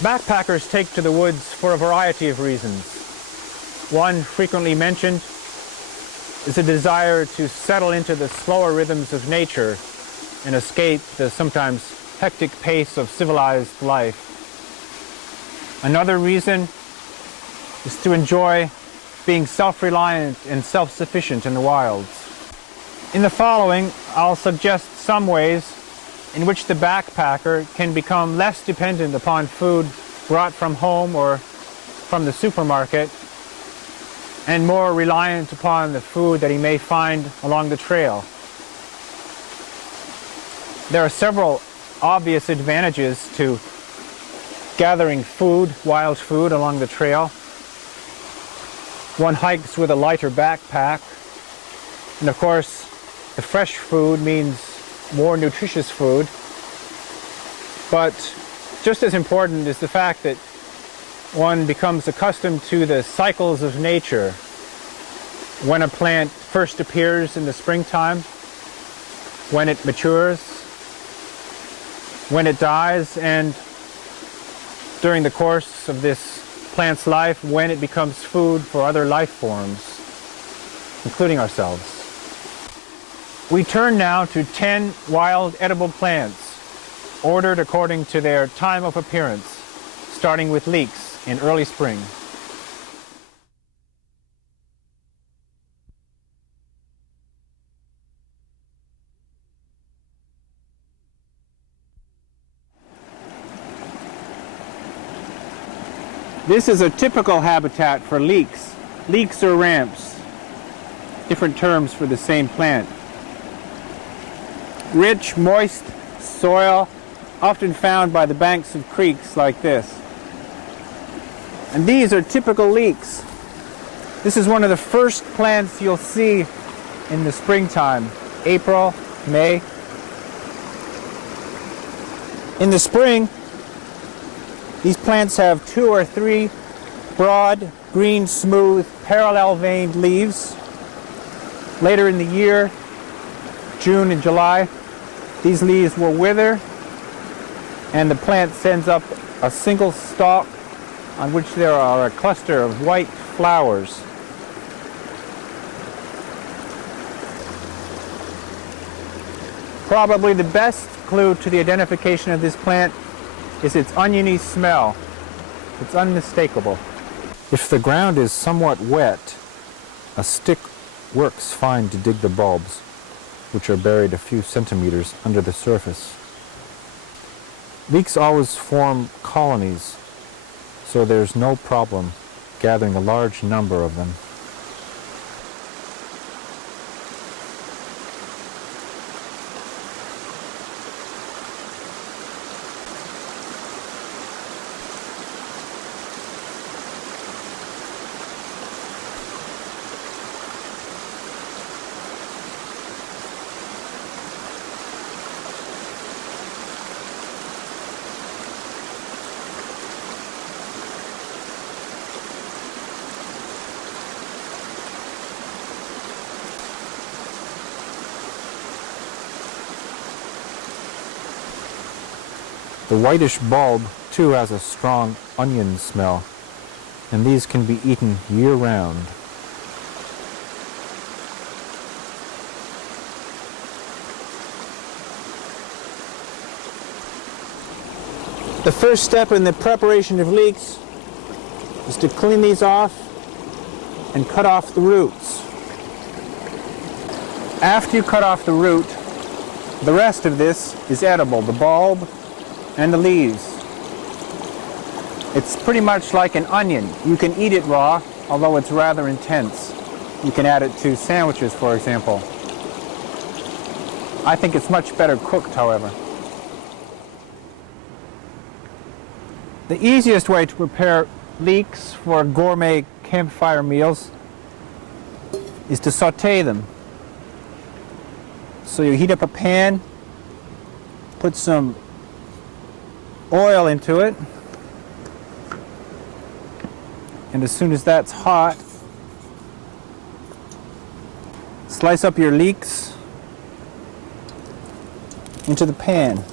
Backpackers take to the woods for a variety of reasons. One frequently mentioned is a desire to settle into the slower rhythms of nature and escape the sometimes hectic pace of civilized life. Another reason is to enjoy being self-reliant and self-sufficient in the wilds. In the following, I'll suggest some ways in which the backpacker can become less dependent upon food brought from home or from the supermarket and more reliant upon the food that he may find along the trail. There are several obvious advantages to gathering food, wild food, along the trail. One hikes with a lighter backpack, and of course, the fresh food means more nutritious food. But just as important is the fact that one becomes accustomed to the cycles of nature. When a plant first appears in the springtime, when it matures, when it dies, and during the course of this plant's life, when it becomes food for other life forms, including ourselves. We turn now to 10 wild edible plants, ordered according to their time of appearance, starting with leeks in early spring. This is a typical habitat for leeks. Leeks or ramps, different terms for the same plant. Rich, moist soil, often found by the banks of creeks like this. And these are typical leeks. This is one of the first plants you'll see in the springtime, April, May. In the spring, these plants have 2 or 3 broad, green, smooth, parallel-veined leaves. Later in the year, June and July, these leaves will wither, and the plant sends up a single stalk on which there are a cluster of white flowers. Probably the best clue to the identification of this plant is its oniony smell. It's unmistakable. If the ground is somewhat wet, a stick works fine to dig the bulbs, which are buried a few centimeters under the surface. Leeks always form colonies, so there's no problem gathering a large number of them. The whitish bulb, too, has a strong onion smell, and these can be eaten year-round. The first step in the preparation of leeks is to clean these off and cut off the roots. After you cut off the root, the rest of this is edible, the bulb and the leaves. It's pretty much like an onion. You can eat it raw, although it's rather intense. You can add it to sandwiches, for example. I think it's much better cooked, however. The easiest way to prepare leeks for gourmet campfire meals is to saute them. So you heat up a pan, put some oil into it, and as soon as that's hot, slice up your leeks into the pan.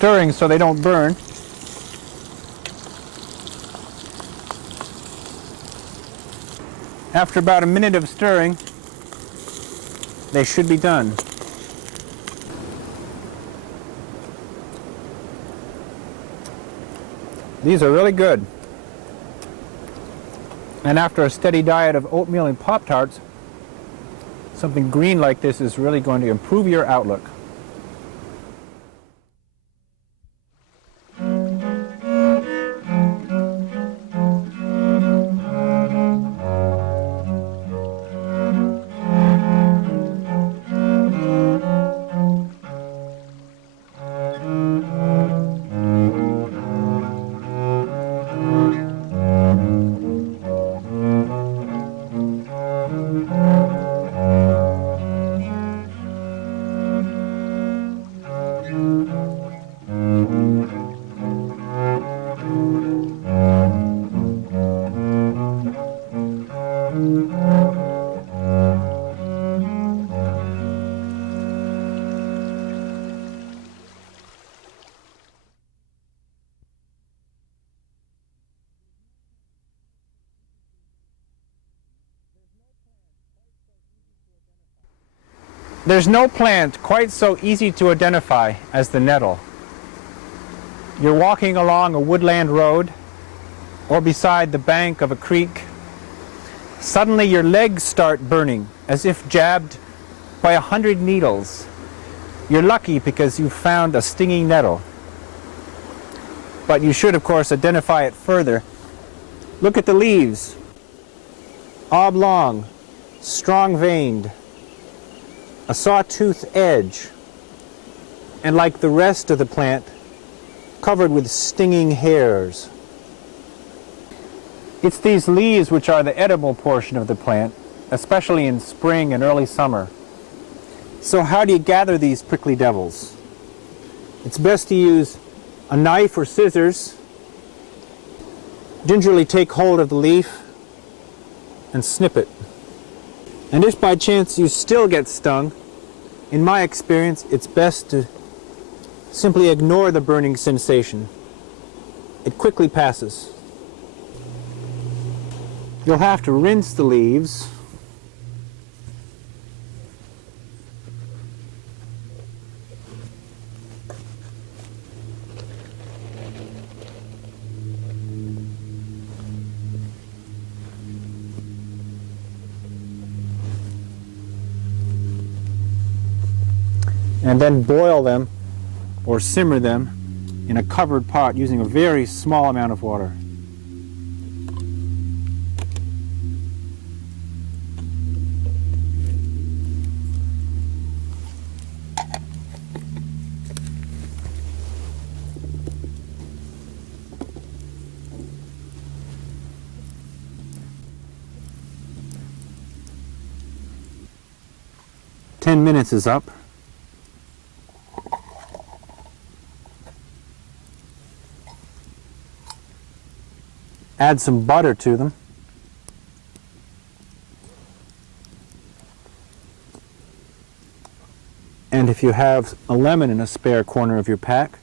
stirring so they don't burn. After about a minute of stirring, they should be done. These are really good. And after a steady diet of oatmeal and Pop-Tarts, something green like this is really going to improve your outlook. There's no plant quite so easy to identify as the nettle. You're walking along a woodland road or beside the bank of a creek. Suddenly your legs start burning as if jabbed by 100 needles. You're lucky because you've found a stinging nettle. But you should, of course, identify it further. Look at the leaves. Oblong, strong-veined, a sawtooth edge, and like the rest of the plant, covered with stinging hairs. It's these leaves which are the edible portion of the plant, especially in spring and early summer. So how do you gather these prickly devils? It's best to use a knife or scissors, gingerly take hold of the leaf and snip it. And if by chance you still get stung, in my experience, it's best to simply ignore the burning sensation. It quickly passes. You'll have to rinse the leaves. And then boil them or simmer them in a covered pot using a very small amount of water. Ten minutes is up. Add some butter to them. And if you have a lemon in a spare corner of your pack,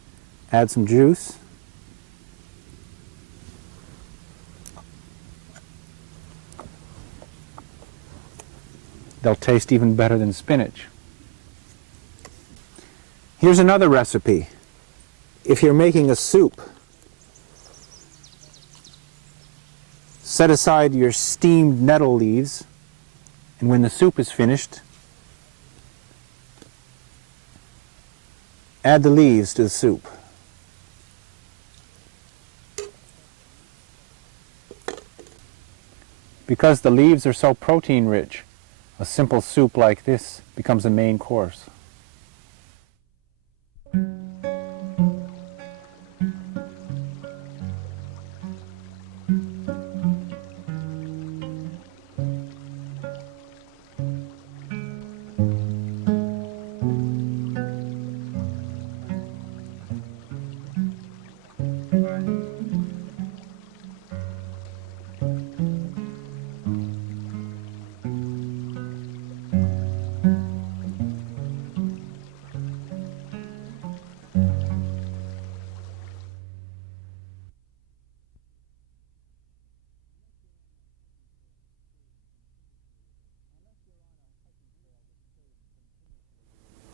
add some juice. They'll taste even better than spinach. Here's another recipe. If you're making a soup, set aside your steamed nettle leaves, and when the soup is finished, add the leaves to the soup. Because the leaves are so protein-rich, a simple soup like this becomes a main course.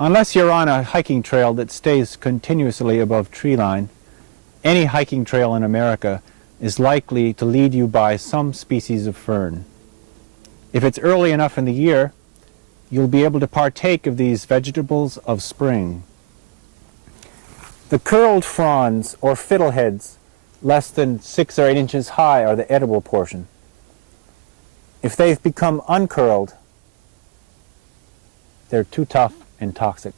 Unless you're on a hiking trail that stays continuously above tree line, any hiking trail in America is likely to lead you by some species of fern. If it's early enough in the year, you'll be able to partake of these vegetables of spring. The curled fronds or fiddleheads, less than 6 or 8 inches high, are the edible portion. If they've become uncurled, they're too tough and toxic.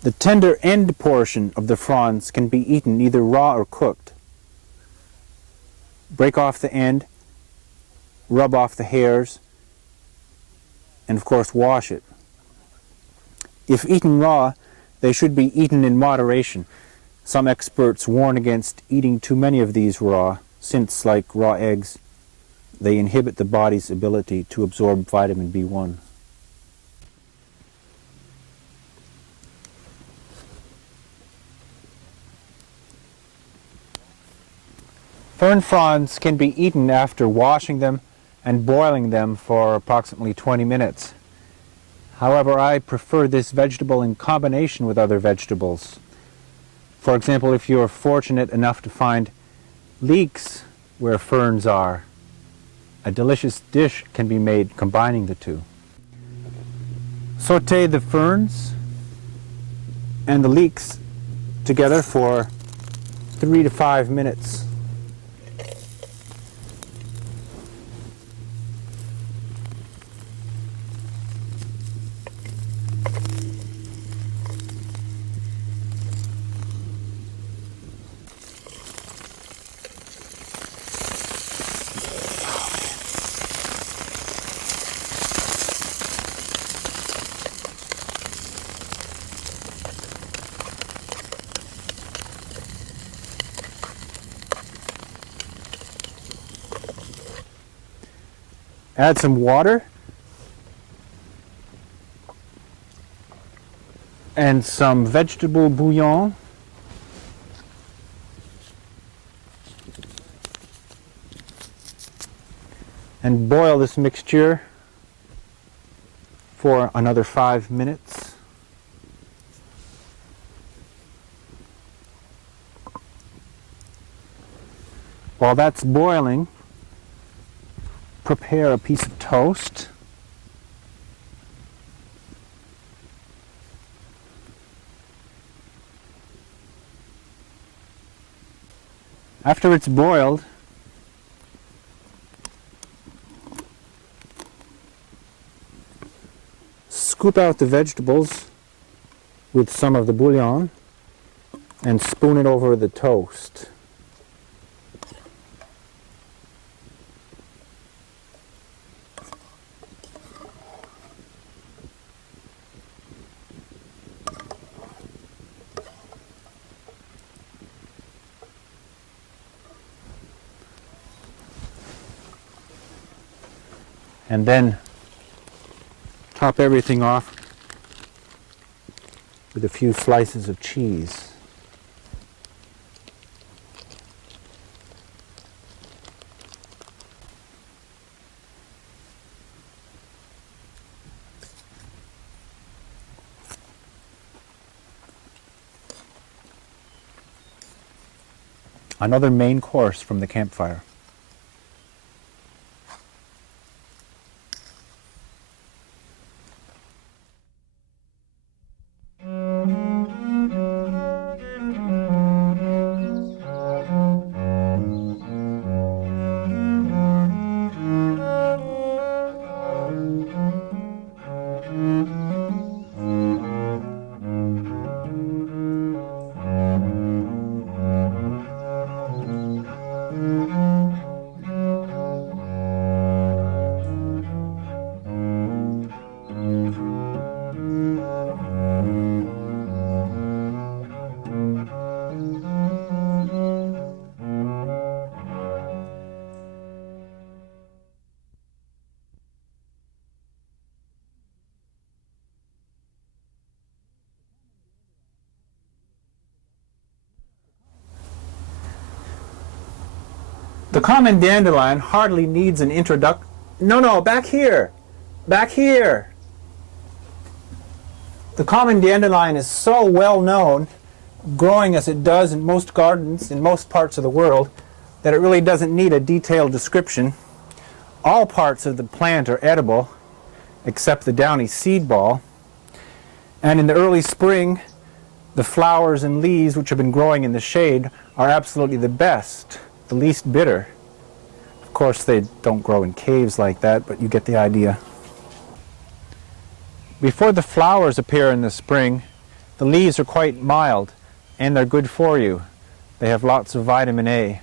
The tender end portion of the fronds can be eaten either raw or cooked. Break off the end, rub off the hairs, and of course wash it. If eaten raw, they should be eaten in moderation. Some experts warn against eating too many of these raw, since, like raw eggs, they inhibit the body's ability to absorb vitamin B1. Fern fronds can be eaten after washing them and boiling them for approximately 20 minutes. However, I prefer this vegetable in combination with other vegetables. For example, if you're fortunate enough to find leeks where ferns are, a delicious dish can be made combining the two. Saute the ferns and the leeks together for 3 to 5 minutes. Add some water and some vegetable bouillon. And boil this mixture for another 5 minutes. While that's boiling, prepare a piece of toast. After it's boiled, scoop out the vegetables with some of the bouillon and spoon it over the toast. And then top everything off with a few slices of cheese. Another main course from the campfire. The common dandelion hardly needs an introduction. No, back here. Back here. The common dandelion is so well known, growing as it does in most gardens in most parts of the world, that it really doesn't need a detailed description. All parts of the plant are edible, except the downy seed ball. And in the early spring, the flowers and leaves which have been growing in the shade are absolutely the best, the least bitter. Of course, they don't grow in caves like that, but you get the idea. Before the flowers appear in the spring, the leaves are quite mild, and they're good for you. They have lots of vitamin A.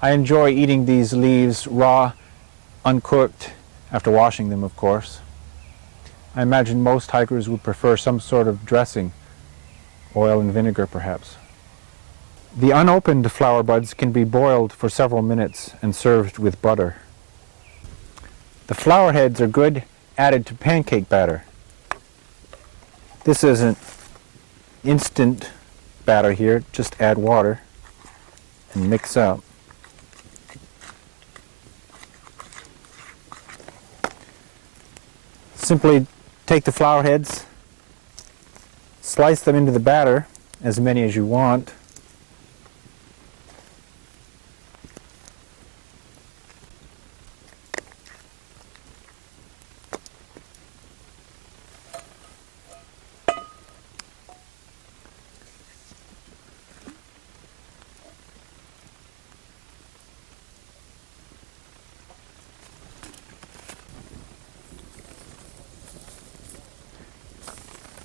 I enjoy eating these leaves raw, uncooked, after washing them, of course. I imagine most hikers would prefer some sort of dressing, oil and vinegar perhaps. The unopened flower buds can be boiled for several minutes and served with butter. The flower heads are good added to pancake batter. This is an instant batter here. Just add water and mix up. Simply take the flower heads, slice them into the batter, as many as you want.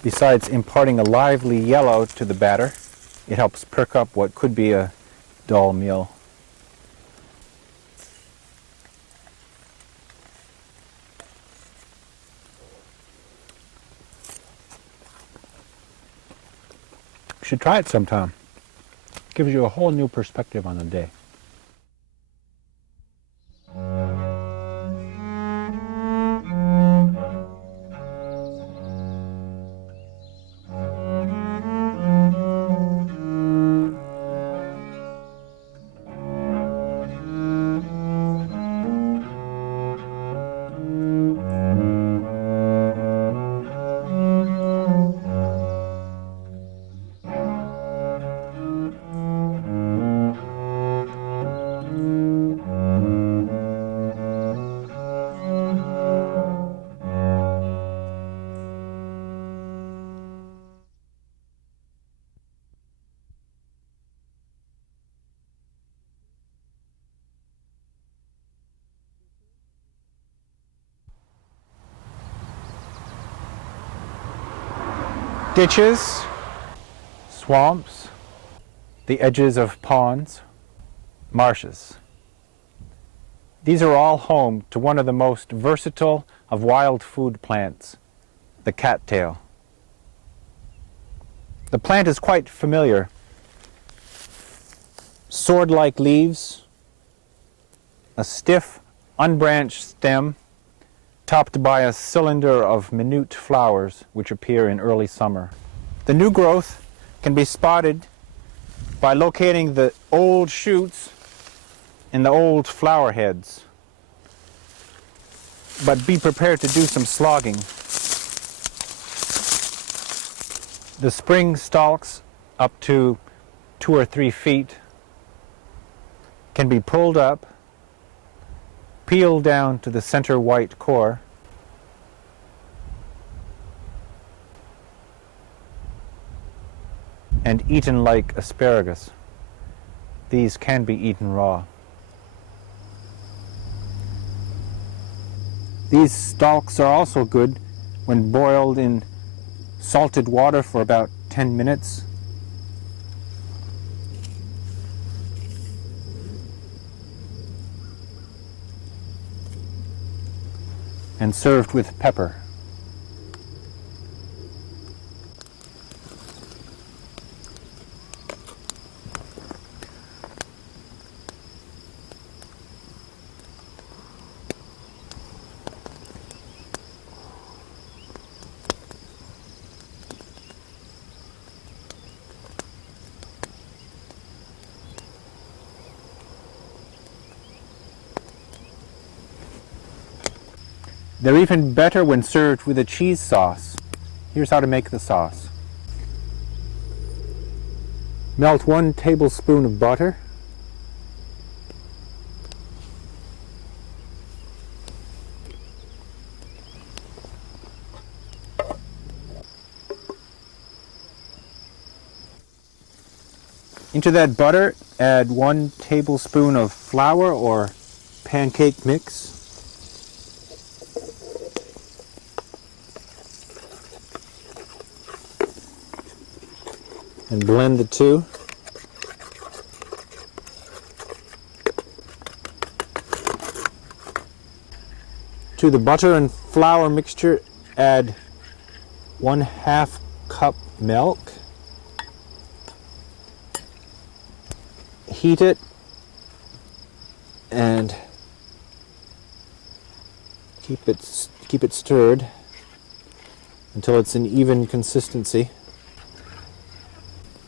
Besides imparting a lively yellow to the batter, it helps perk up what could be a dull meal. You should try it sometime. It gives you a whole new perspective on the day. Ditches, swamps, the edges of ponds, marshes. These are all home to one of the most versatile of wild food plants, the cattail. The plant is quite familiar. Sword-like leaves, a stiff, unbranched stem, topped by a cylinder of minute flowers which appear in early summer. The new growth can be spotted by locating the old shoots in the old flower heads. But be prepared to do some slogging. The spring stalks, up to 2 or 3 feet, can be pulled up, peeled down to the center white core, and eaten like asparagus. These can be eaten raw. These stalks are also good when boiled in salted water for about 10 minutes. And served with pepper. They're even better when served with a cheese sauce. Here's how to make the sauce. Melt 1 tablespoon of butter. Into that butter, add 1 tablespoon of flour or pancake mix. And blend the two. To the butter and flour mixture, add 1/2 cup milk. Heat it and keep it stirred until it's an even consistency.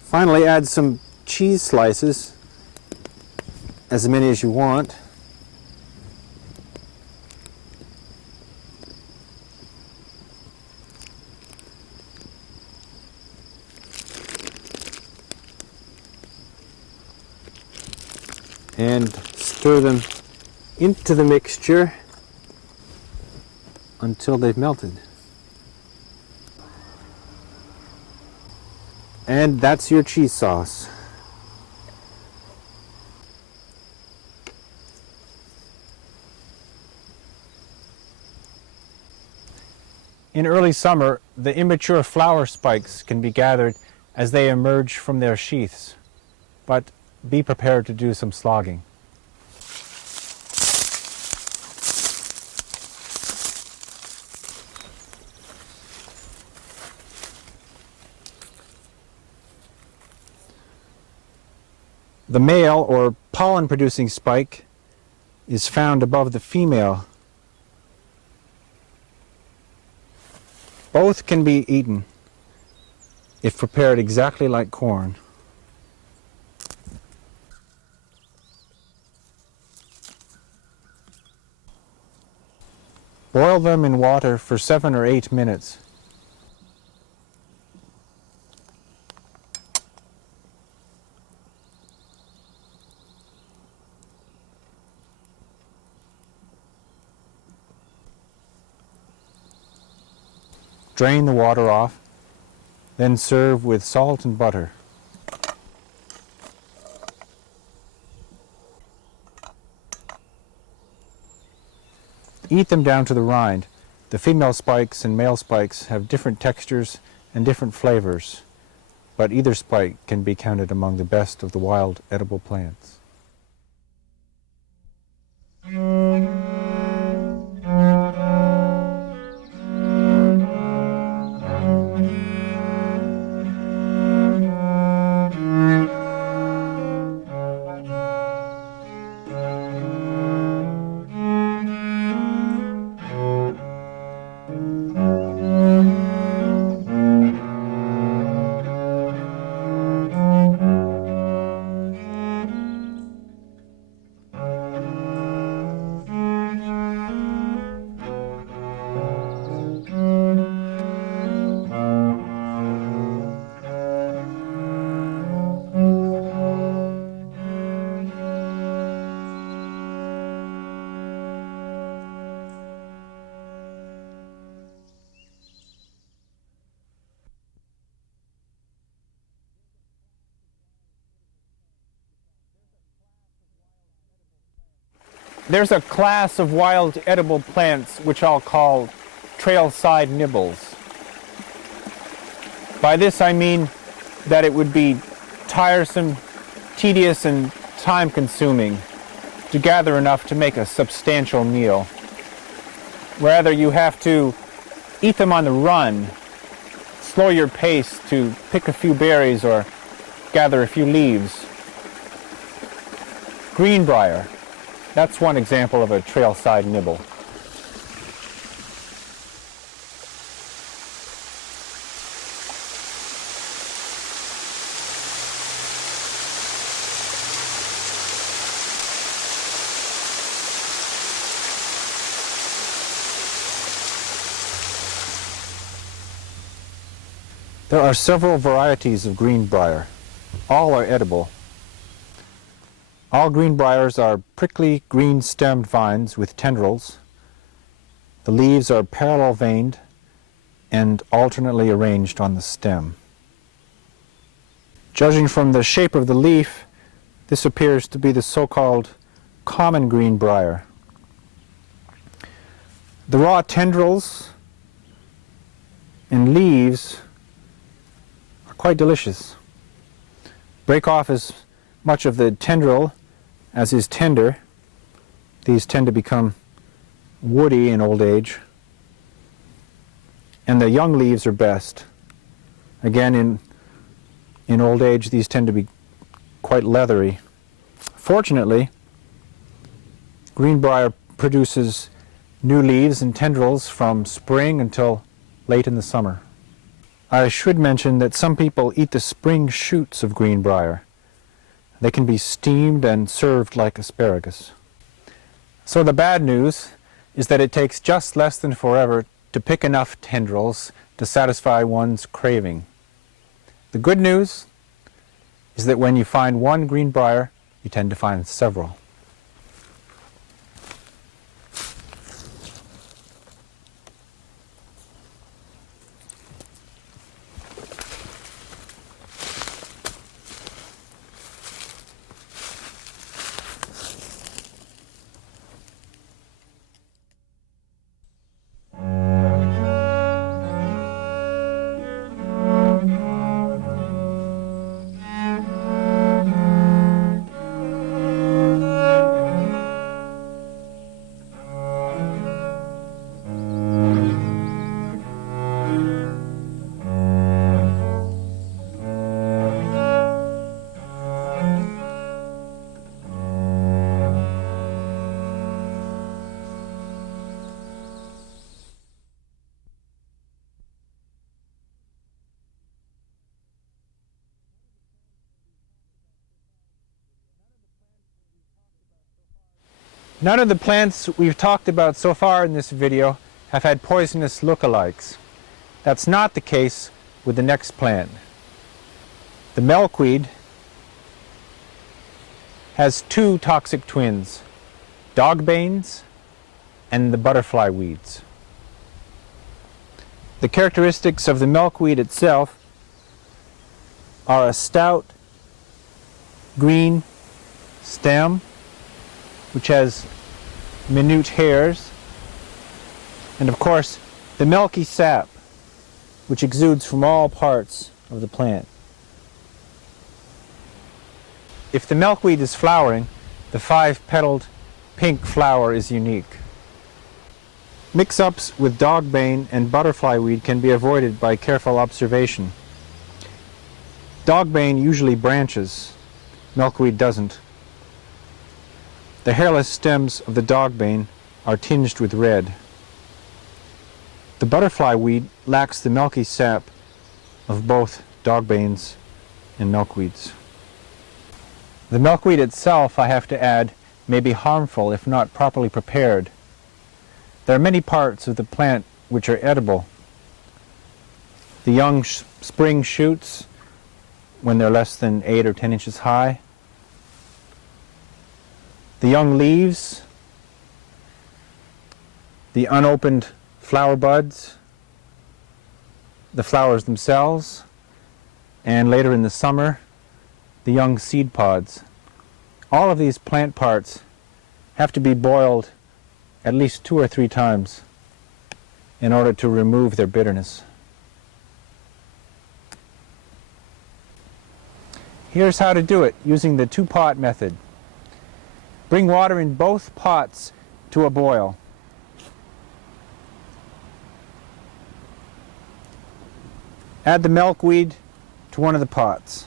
Finally, add some cheese slices, as many as you want. And stir them into the mixture until they've melted. And that's your cheese sauce. In early summer, the immature flower spikes can be gathered as they emerge from their sheaths, but be prepared to do some slogging. The male, or pollen-producing spike, is found above the female. Both can be eaten if prepared exactly like corn. Boil them in water for 7 or 8 minutes. Drain the water off, then serve with salt and butter. Eat them down to the rind. The female spikes and male spikes have different textures and different flavors, but either spike can be counted among the best of the wild edible plants. There's a class of wild edible plants which I'll call trail-side nibbles. By this I mean that it would be tiresome, tedious, and time-consuming to gather enough to make a substantial meal. Rather, you have to eat them on the run, slow your pace to pick a few berries or gather a few leaves. Greenbrier. That's one example of a trail-side nibble. There are several varieties of Greenbrier. All are edible. All Greenbriers are prickly green-stemmed vines with tendrils. The leaves are parallel veined and alternately arranged on the stem. Judging from the shape of the leaf, this appears to be the so-called common Greenbrier. The raw tendrils and leaves are quite delicious. Break off as much of the tendril as is tender. These tend to become woody in old age. And the young leaves are best. Again, in old age, these tend to be quite leathery. Fortunately, Greenbrier produces new leaves and tendrils from spring until late in the summer. I should mention that some people eat the spring shoots of Greenbrier. They can be steamed and served like asparagus. So the bad news is that it takes just less than forever to pick enough tendrils to satisfy one's craving. The good news is that when you find one Greenbrier, you tend to find several. None of the plants we've talked about so far in this video have had poisonous lookalikes. That's not the case with the next plant. The milkweed has two toxic twins, dogbanes and the butterfly weeds. The characteristics of the milkweed itself are a stout green stem which has minute hairs, and of course the milky sap which exudes from all parts of the plant. If the milkweed is flowering, the five-petaled pink flower is unique. Mix-ups with dogbane and butterfly weed can be avoided by careful observation. Dogbane usually branches, milkweed doesn't. The hairless stems of the dogbane are tinged with red. The butterfly weed lacks the milky sap of both dogbanes and milkweeds. The milkweed itself, I have to add, may be harmful if not properly prepared. There are many parts of the plant which are edible. The young spring shoots, when they're less than 8 or 10 inches high. The young leaves, the unopened flower buds, the flowers themselves, and later in the summer, the young seed pods. All of these plant parts have to be boiled at least 2 or 3 times in order to remove their bitterness. Here's how to do it using the 2-pot method. Bring water in both pots to a boil. Add the milkweed to one of the pots.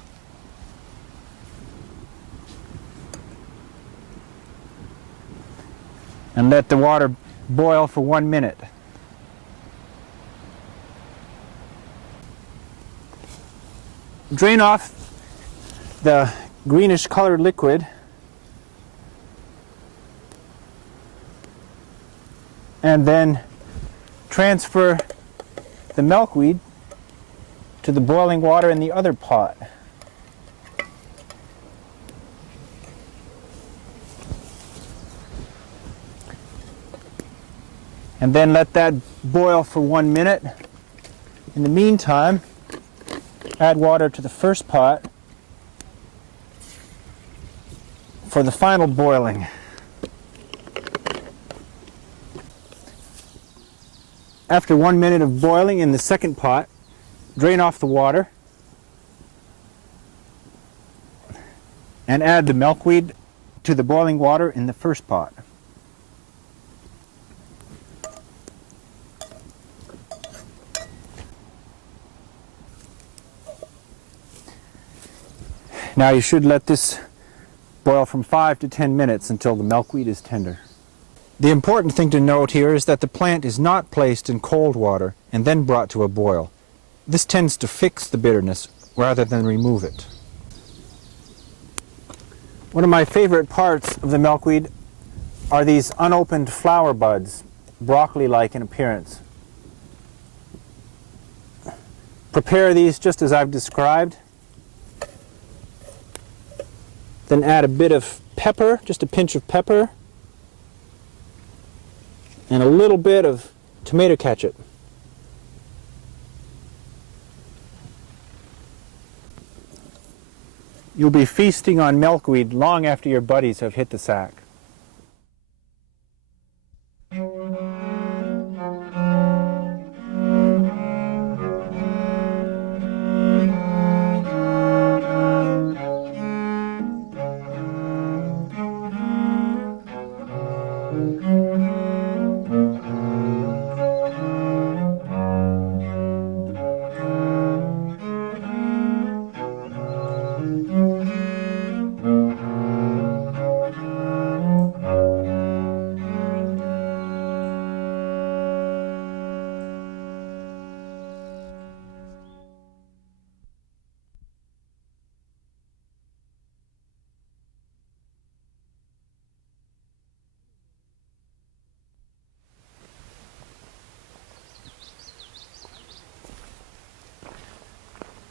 And let the water boil for 1 minute. Drain off the greenish colored liquid and then transfer the milkweed to the boiling water in the other pot. And then let that boil for 1 minute. In the meantime, add water to the first pot for the final boiling. After 1 minute of boiling in the second pot, drain off the water and add the milkweed to the boiling water in the first pot. Now you should let this boil from 5 to 10 minutes until the milkweed is tender. The important thing to note here is that the plant is not placed in cold water and then brought to a boil. This tends to fix the bitterness rather than remove it. One of my favorite parts of the milkweed are these unopened flower buds, broccoli-like in appearance. Prepare these just as I've described. Then add a bit of pepper, just a pinch of pepper, and a little bit of tomato ketchup. You'll be feasting on milkweed long after your buddies have hit the sack.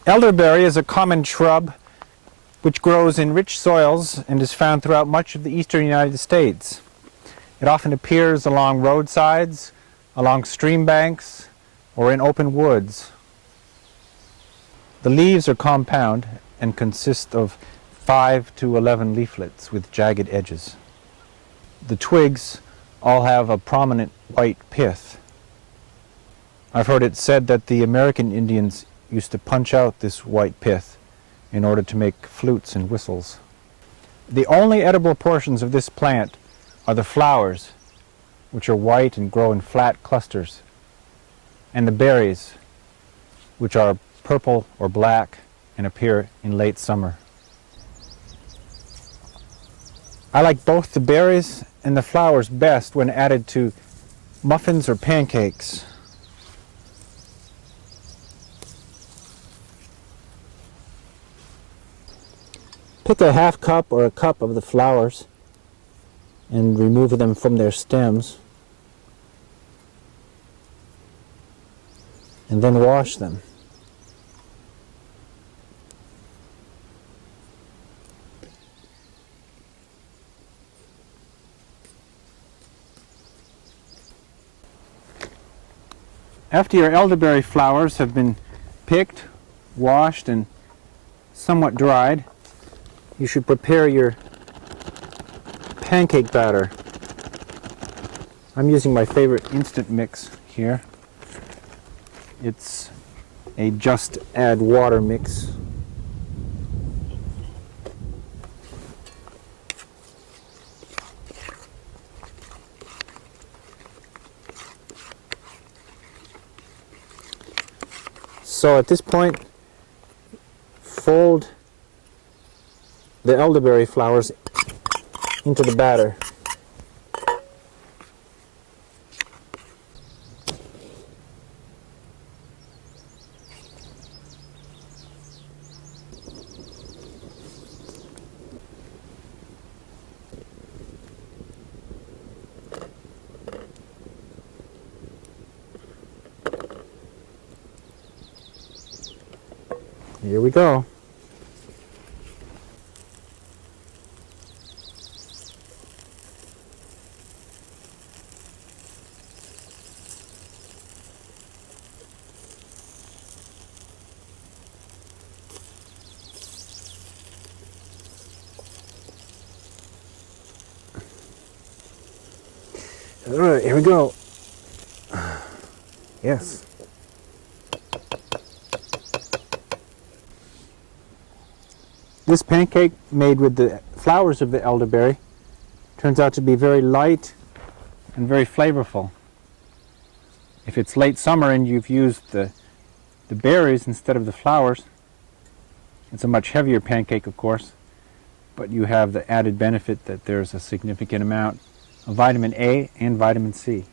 Elderberry is a common shrub which grows in rich soils and is found throughout much of the eastern United States. It often appears along roadsides, along stream banks, or in open woods. The leaves are compound and consist of 5 to 11 leaflets with jagged edges. The twigs all have a prominent white pith. I've heard it said that the American Indians used to punch out this white pith in order to make flutes and whistles. The only edible portions of this plant are the flowers, which are white and grow in flat clusters, and the berries, which are purple or black and appear in late summer. I like both the berries and the flowers best when added to muffins or pancakes. Pick a half cup or a cup of the flowers and remove them from their stems, and then wash them. After your elderberry flowers have been picked, washed, and somewhat dried, you should prepare your pancake batter. I'm using my favorite instant mix here. It's a just add water mix. So at this point, fold the elderberry flowers into the batter. Here we go. All right, here we go. Yes. This pancake made with the flowers of the elderberry turns out to be very light and very flavorful. If it's late summer and you've used the berries instead of the flowers, it's a much heavier pancake, of course, but you have the added benefit that there's a significant amount of vitamin A and vitamin C.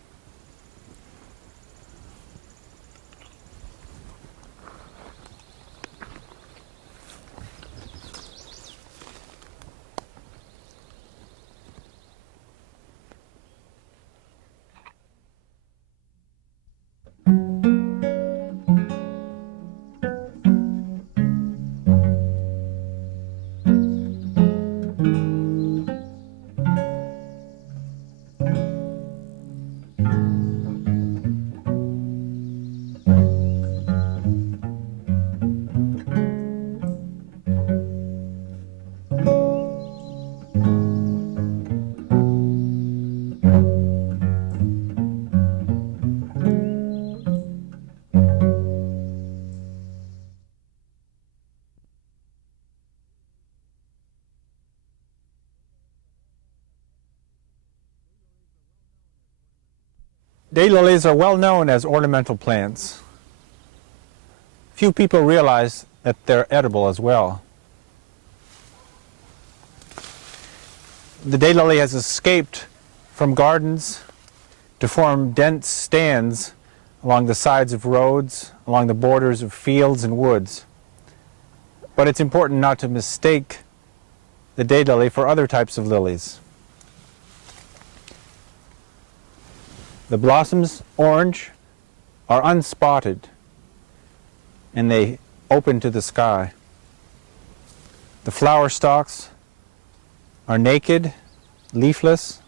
Daylilies are well known as ornamental plants. Few people realize that they're edible as well. The daylily has escaped from gardens to form dense stands along the sides of roads, along the borders of fields and woods. But it's important not to mistake the daylily for other types of lilies. The blossoms, orange, are unspotted and they open to the sky. The flower stalks are naked, leafless,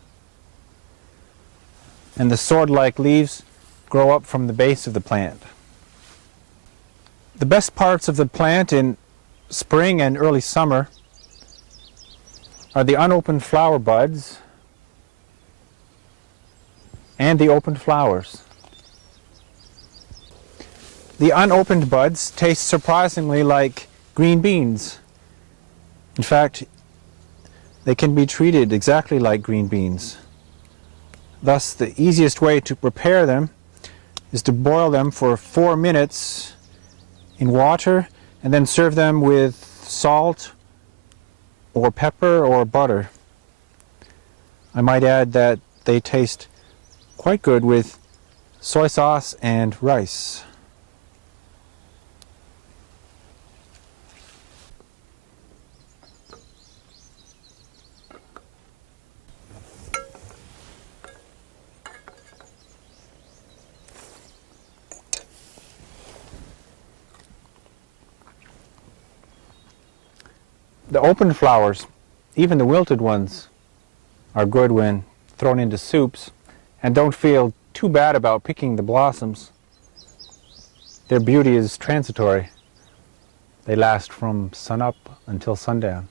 and the sword-like leaves grow up from the base of the plant. The best parts of the plant in spring and early summer are the unopened flower buds and the opened flowers. The unopened buds taste surprisingly like green beans. In fact, they can be treated exactly like green beans. Thus, the easiest way to prepare them is to boil them for 4 minutes in water and then serve them with salt or pepper or butter. I might add that they taste quite good with soy sauce and rice. The open flowers, even the wilted ones, are good when thrown into soups, and don't feel too bad about picking the blossoms. Their beauty is transitory. They last from sunup until sundown.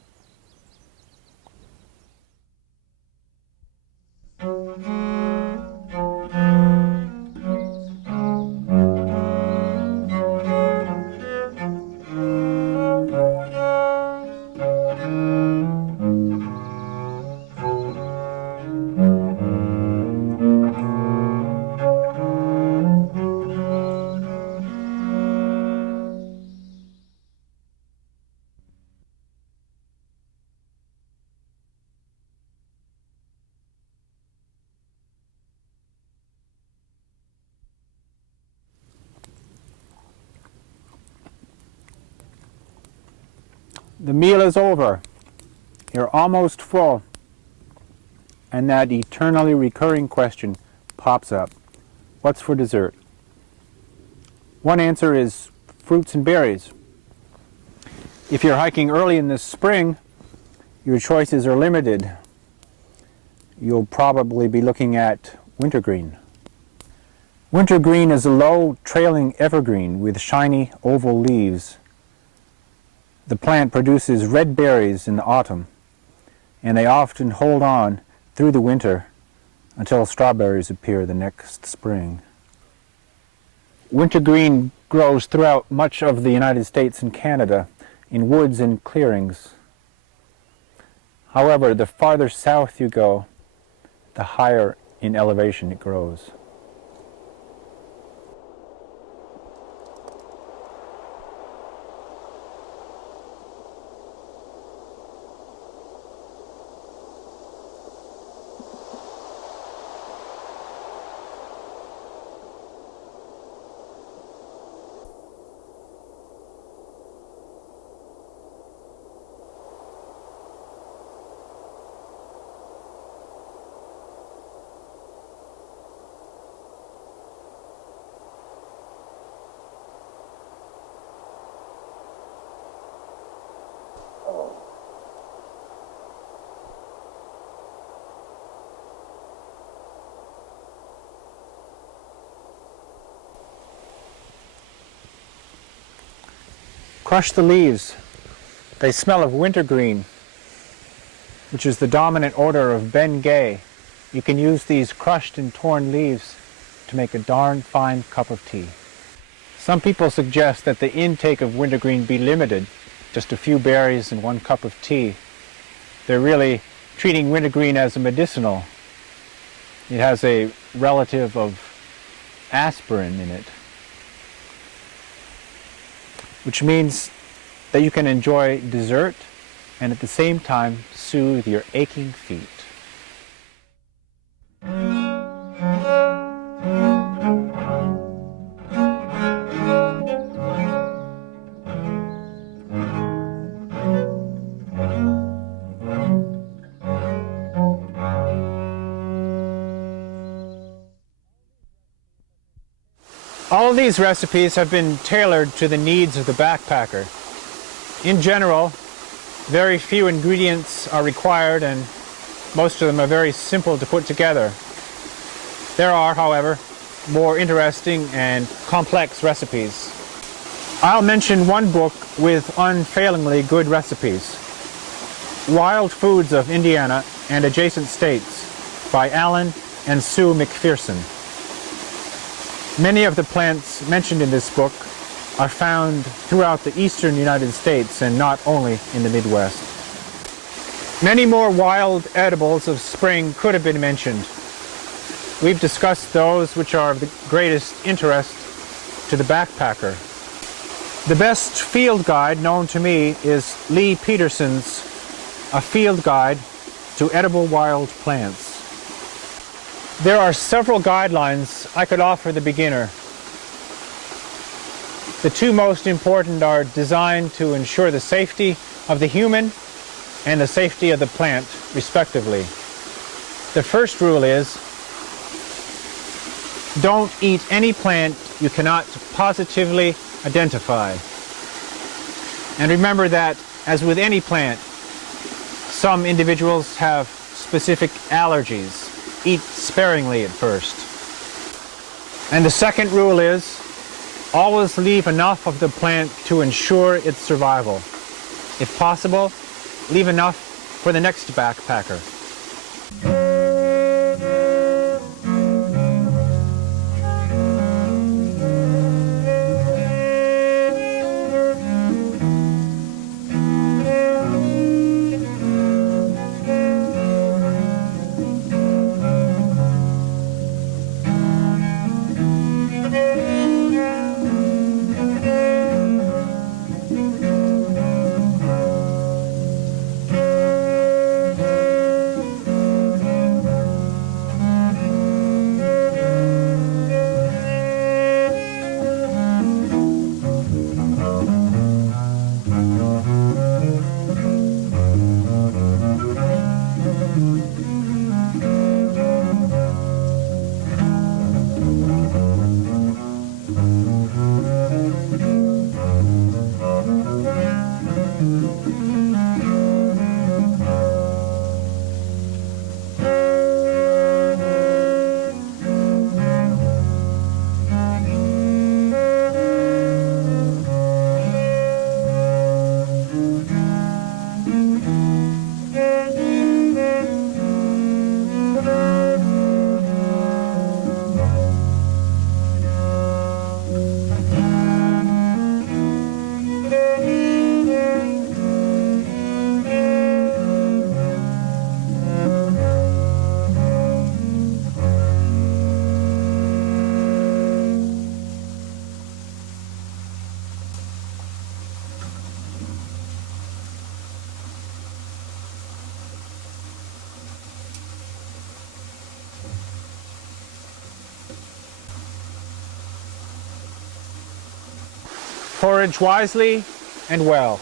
The meal is over. You're almost full. And that eternally recurring question pops up. What's for dessert? One answer is fruits and berries. If you're hiking early in the spring, your choices are limited. You'll probably be looking at wintergreen. Wintergreen is a low, trailing evergreen with shiny, oval leaves. The plant produces red berries in the autumn, and they often hold on through the winter until strawberries appear the next spring. Wintergreen grows throughout much of the United States and Canada in woods and clearings. However, the farther south you go, the higher in elevation it grows. Crush the leaves. They smell of wintergreen, which is the dominant odor of Bengay. You can use these crushed and torn leaves to make a darn fine cup of tea. Some people suggest that the intake of wintergreen be limited, just a few berries and 1 cup of tea. They're really treating wintergreen as a medicinal. It has a relative of aspirin in it, which means that you can enjoy dessert and at the same time soothe your aching feet. All of these recipes have been tailored to the needs of the backpacker. In general, very few ingredients are required and most of them are very simple to put together. There are, however, more interesting and complex recipes. I'll mention one book with unfailingly good recipes. Wild Foods of Indiana and Adjacent States by Alan and Sue McPherson. Many of the plants mentioned in this book are found throughout the eastern United States and not only in the Midwest. Many more wild edibles of spring could have been mentioned. We've discussed those which are of the greatest interest to the backpacker. The best field guide known to me is Lee Peterson's A Field Guide to Edible Wild Plants. There are several guidelines I could offer the beginner. The two most important are designed to ensure the safety of the human and the safety of the plant, respectively. The first rule is, don't eat any plant you cannot positively identify. And remember that, as with any plant, some individuals have specific allergies. Eat sparingly at first. And the second rule is, always leave enough of the plant to ensure its survival. If possible, leave enough for the next backpacker. Forage wisely and well.